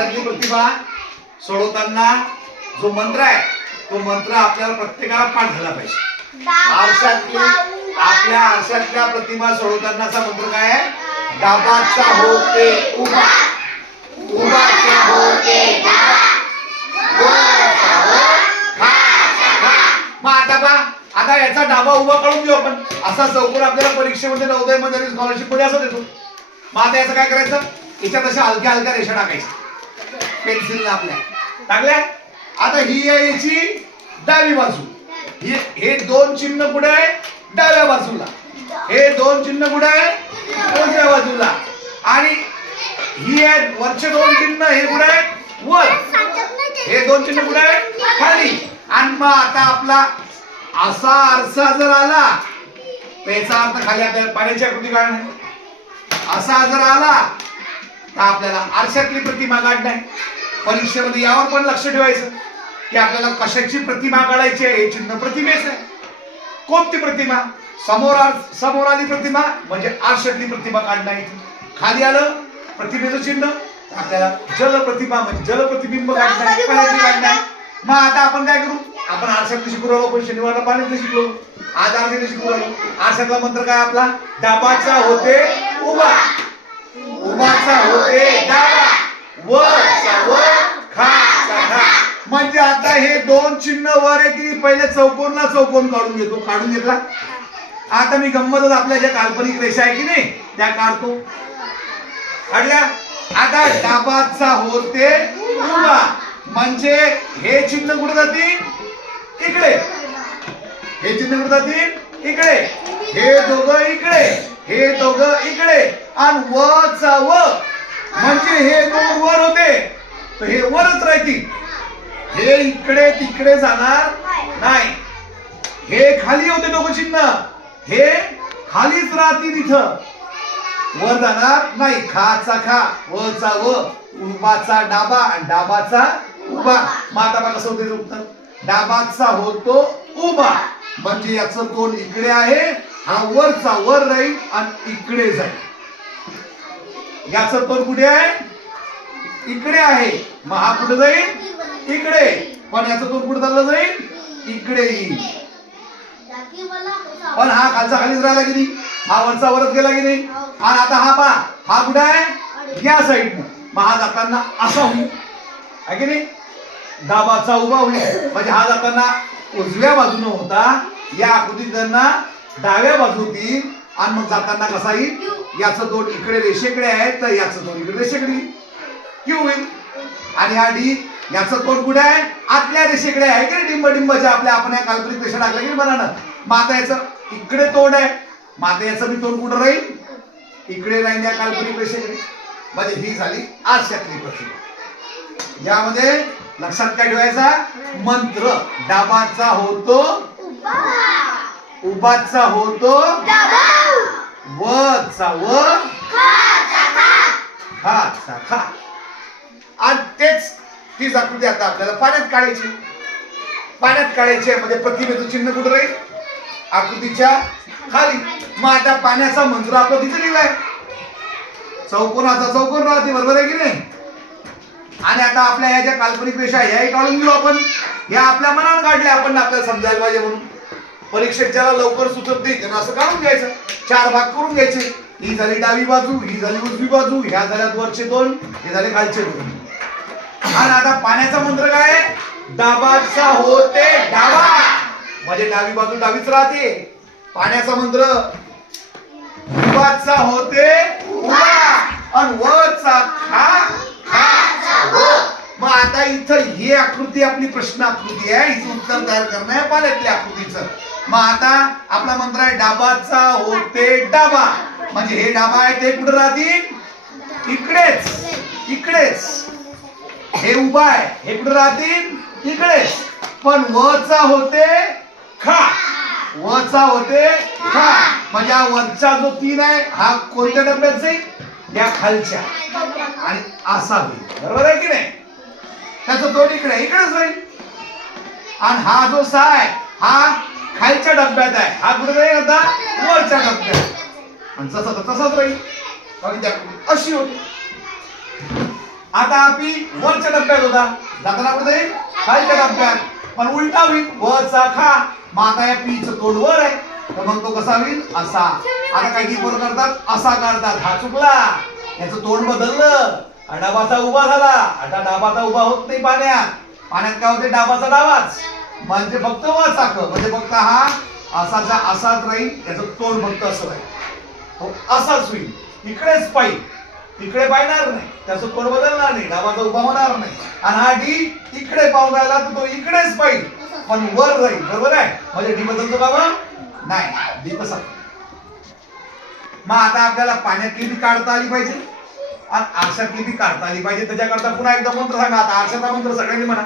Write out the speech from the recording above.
आरशातली प्रतिमा सोडवताना जो मंत्र आहे तो मंत्र आपल्याला प्रत्येकाला पाठ झाला पाहिजे. आरशातली आपल्या आरशातल्या प्रतिमा सोडवतानाचा मंत्र काय आहे? डाबाचा होते उभा. उभाचा होते. मग आता याचा डाबा उभा काढून घेऊ आपण. असा चौकोन आपल्याला परीक्षेमध्ये नवोदयमध्ये स्कॉलरशिपमध्ये असं देतो. मग आता याचं काय करायचं? याच्यात अशा हलक्या हलक्या रेषा टाकायच्या. पेन्सिल आपल्या. टाकल्या? आता ही आहे याची डावी बाजू. हे दोन चिन्ह कुठे आहे? डाव्या बाजूला. हे दोन चिन्ह कुठे आहे? उजव्या बाजूला. आणि ही आहे वरचे दोन चिन्ह हे कुठे आहे? वर. हे दोन चिन्ह कुठे आहे? खाली. आणि मग आता आपला असा आरसा जर आला तर याचा अर्थ खाली आपल्याला पाण्याची आकृती काढणे असा जर आला तर आपल्याला आरशातली प्रतिमा काढणे परीक्षेमध्ये यावर पण लक्ष ठेवायचं की आपल्याला कशाची प्रतिमा काढायची आहे हे चिन्ह प्रतिमेच आहे. कोणती प्रतिमा? समोर समोर आली प्रतिमा म्हणजे आरशातली प्रतिमा काढणं आहे. खाली आलं प्रतिमेचं चिन्ह आपल्याला जल प्रतिमा म्हणजे जल प्रतिबिंब काढणं. मग आता आपण काय करू? आपण आरशातली शिकू राहिलो पण शनिवारला पाण्यातली शिकलो. आज आरशातली शिकू राहिलो? आरशातला मंत्र काय आपला? डाबाचा होते उभा. उभाचा होते डाबा वरचा वर खाचा खा म्हणजे आता हे दोन चिन्ह वर आहे की पहिले चौकोनला चौकोन काढून घेतो. काढून घेतला? आता मी गंमतच आपल्या ज्या काल्पनिक रेषा आहे की नाही त्या काढतो. काढल्या? आता डाबाचा होते उभा म्हणजे हे चिन्ह कुठे जातील इकडे. हे चिन्ह कुठे जातील इकडे. हे दोघं इकडे. हे दोघं इकडे. आणि वचा व. म्हणजे हे दोन वर होते. तर हे वरच राहतील. हे इकडे तिकडे जाणार नाही. हे खाली होते डोकं चिन्ह. हे खालीच राहतील इथं. वर जाणार नाही. खाचा खा वचा व उभाचा डाबा आणि डाबाचा उभा. माता आता कसं होते उत्तर डाबाचा होतो उभा. म्हणजे याचं तोंड इकडे आहे? हा वरचा वर राहील आणि इकडे जाईल. याच तोंड कुठे आहे? इकडे आहे. मग हा कुठे जाईल? इकडे. पण याचं तोंड कुठे चालला जाईल? इकडे येईल. पण हा खालचा खालीच राहिला की नाही? हा वरचा वरच गेला की नाही? आणि आता हा पा हा कुठे आहे? या साईडनं. मग हा जाताना असा होईल. आहे की नाही? दाबाचा उभा होईल. म्हणजे हा जाताना उजव्या बाजूने होता या आकृतीत त्यांना डाव्या बाजूतील आणि मग जाताना कसा येईल? याचं दोन इकडे रेषेकडे आहे तर याचं दोन इकडे रेषेकडे क्यू होईल? आणि हा डी याचं तोंड कुठे आहे? आतल्या रेषेकडे आहे की डिंब डिंबच्या आपल्या आपण या काल्पनिक रेषा टाकल्या की मग आता याचं इकडे तोंड आहे. मग आता याचं बी तोंड कुठं राहील? इकडे राहील या काल्पनिक रेषेकडे म्हणजे ही झाली आरशातली प्रतिमा यामध्ये लक्षात काय ठेवायचा? मंत्र. डाबाचा होतो. उबाचा होतो. वचा व खाचा खा. आणि तेच तीच आकृती आता आपल्याला पाण्यात काढायची. पाण्यात काढायची आहे म्हणजे प्रतिमेचं चिन्ह कुठं राहील? आकृतीच्या खाली. मग आता पाण्याचा मंत्र आपला तिथे लिहिलाय चौकोनाचा चौकोन राहते बरोबर आहे की नाही? आणि आता आपल्या ह्या ज्या काल्पनिक रेषा आहे, ह्याही काढून घेऊ आपण. ह्या आपल्या मनानं काढल्या आपण आपल्याला समजायला पाहिजे म्हणून. परीक्षेत ज्याला लवकर सुचत नाही त्यांना असं काढून घ्यायचं. चार भाग करून घ्यायचे. ही झाली डावी बाजू ही झाली उजवी बाजू ह्या झाल्या वरचे दोन हे झाले खालचे दोन. आणि आता पाण्याचा मंत्र काय? दाबाचा होते डाबा. म्हणजे डावी बाजू डावीच राहते. पाण्याचा मंत्र उभाचा होते उभा. आणि वचा खा खा. मग आता इथं ही आकृती आपली प्रश्न आकृती आहे. हिचं उत्तर तयार करणं आहे. पाण्यातल्या आकृतीचं. मग आता आपला मंत्र आहे डाबाचा होते डाबा. म्हणजे हे डाबा आहे ते कुठं राहतील? इकडेच. इकडेच. हे उभा आहे. हे कुठे राहतील? इकडे. पण वचा होते खा. वचा होते खा. म्हणजे हा वरचा जो तीन आहे हा कोणत्या डब्यात जाईल? या खालच्या. आणि असा होईल. बरोबर आहे की नाही? त्याचं तोंड इकडे इकडेच जाईल आणि हा जो सहा आहे हा खालच्या डब्यात आहे. हा कुठे जाईल आता? वरच्या डब्यात आणि जसा तर तसाच राहील. अशी होती. आता आपली वरच्या डब्यात होता. जाताना कुठे खालच्या डब्यात पण उलटा होईल. वरचा खा माता या पीच तोंड वर आहे. तर मग तो कसा होईल? असा. आता काही काही करतात असा करतात. हा चुकला. याचं तोंड बदललं. हा डाबाचा उभा झाला. आता डाबाचा उभा होत नाही पाण्यात. पाण्यात काय होते? डाबाचा डाबाच. म्हणजे फक्त वरचा म्हणजे फक्त हा असाचा असाच राहील. याचं तोंड फक्त असं राहील. तो असाच होईल. इकडेच पाहिजे तिकडे पाहणार नाही. त्याचं तोंड बदलणार नाही. डावाचा उभा होणार नाही. आणि हा डी इकडे पाहून राहिला तर तो इकडेच पाहिजे पण वर राहील बरोबर आहे? म्हणजे डी बदलतो बाबा नाही. डी कसा मग आता आपल्याला पाण्यातली बी काढता आली पाहिजे? आणि आरशातली बी काढता आली पाहिजे? त्याच्याकरता पुन्हा एकदा मंत्र सांगा. आता आरशाचा मंत्र सगळ्यांनी म्हणा.